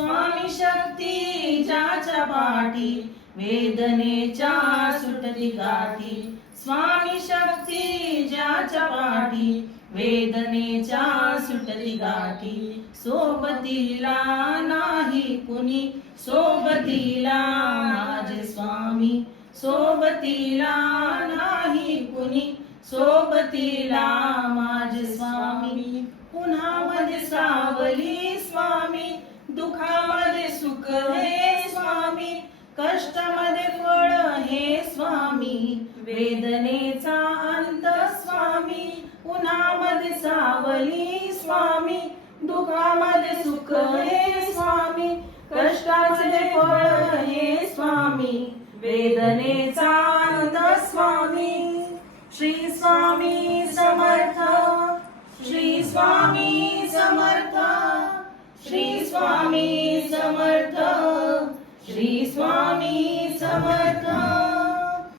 स्वामी शक्ती ज्याच्या पाठी वेदनेच्या सुटती गाठी स्वामी शक्ती ज्याच्या पाठी वेदनेच्या सुटती गाठी सोबतीला नाही कुणी सोबतीला माझे स्वामी सोबतीला नाही कुणी सोबतीला माझे स्वामी पुन्हामध्ये सावली स्वामी दुःखामध्ये सुख हे स्वामी कष्टामध्ये फळ हे स्वामी वेदनेचा अंत स्वामी पुन्हामध्ये सावली स्वामी दुःखामध्ये सुख हे स्वामी कष्टाचे फळ हे स्वामी वेदनेचा अंत स्वामी श्री स्वामी समर्थ श्री स्वामी समर्थ श्री स्वामी समर्थ श्री स्वामी समर्थ